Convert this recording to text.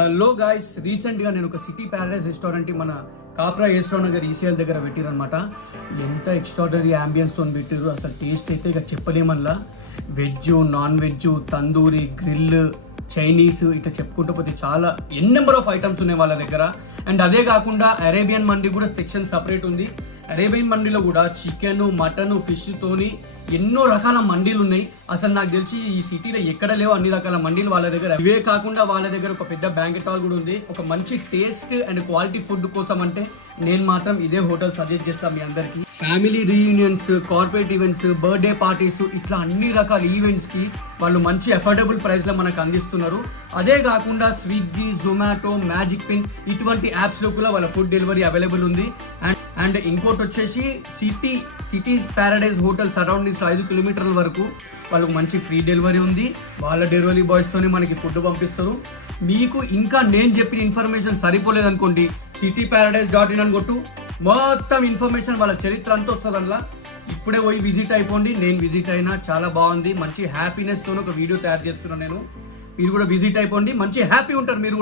Hello guys, రీసెంట్గా నేను ఒక సిటీ ప్యారడైజ్ రెస్టారెంట్ మన కాప్రా రెస్టారెంట్ నగర్ ఈసీఎల్ దగ్గర పెట్టిరనమాట. ఎంత ఎక్స్ట్రాడనరీ యాంబియన్స్తో పెట్టిరు, అసలు టేస్ట్ అయితే ఇక చెప్పలేమల్లా. Veg, non veg, tandoori, grill, Chinese ఇట్లా చెప్పుకుంటూ పోతే చాలా నెంబర్ ఆఫ్ ఐటమ్స్ ఉన్నాయి వాళ్ళ దగ్గర. అండ్ అదే కాకుండా అరేబియన్ మండీ కూడా సెక్షన్ సపరేట్ ఉంది. అరేబియన్ మండీలో కూడా చికెన్, మటన్, ఫిష్తోని ఎన్నో రకాల మండీలు ఉన్నాయి. అసలు నాకు తెలిసి ఈ సిటీలో ఎక్కడ లేవు అన్ని రకాల మండీలు వాళ్ళ దగ్గర. ఇవే కాకుండా వాళ్ళ దగ్గర ఒక పెద్ద బ్యాంకెట్ హాల్ కూడా ఉంది. ఒక మంచి టేస్ట్ అండ్ క్వాలిటీ ఫుడ్ కోసం అంటే నేను మాత్రం ఇదే హోటల్ సజెస్ట్ చేస్తాను మీ అందరికి. Family reunions, corporate events, birthday parties ఇట్లా అన్ని రకాల ఈవెంట్స్ కి వాళ్ళు మంచి అఫోర్డబుల్ ప్రైస్ లో మనకు అందిస్తున్నారు. అదే కాకుండా స్విగ్గీ, జొమాటో, మ్యాజిక్ పిన్ ఇటువంటి యాప్స్ లో కూడా వాళ్ళ ఫుడ్ డెలివరీ అవైలబుల్ ఉంది. అండ్ ఇంకోటి వచ్చేసి సిటీ ప్యారడైజ్ హోటల్ సరౌండింగ్స్ 5 కిలోమీటర్ల వరకు వాళ్ళకు మంచి ఫ్రీ డెలివరీ ఉంది. వాళ్ళ డెలివరీ బాయ్స్తోనే మనకి ఫుడ్ పంపిస్తారు. మీకు ఇంకా నేను చెప్పిన ఇన్ఫర్మేషన్ సరిపోలేదు అనుకోండి, cityparadise.in అని కొట్టు, మొత్తం ఇన్ఫర్మేషన్ వాళ్ళ చరిత్ర అంతా వస్తుంది. అందులో ఇప్పుడే పోయి విజిట్ అయిపోండి. నేను విజిట్ అయినా, చాలా బాగుంది. మంచి హ్యాపీనెస్తో ఒక వీడియో తయారు చేస్తున్నాను నేను. మీరు కూడా విజిట్ అయిపోండి, మంచి హ్యాపీ ఉంటారు మీరు.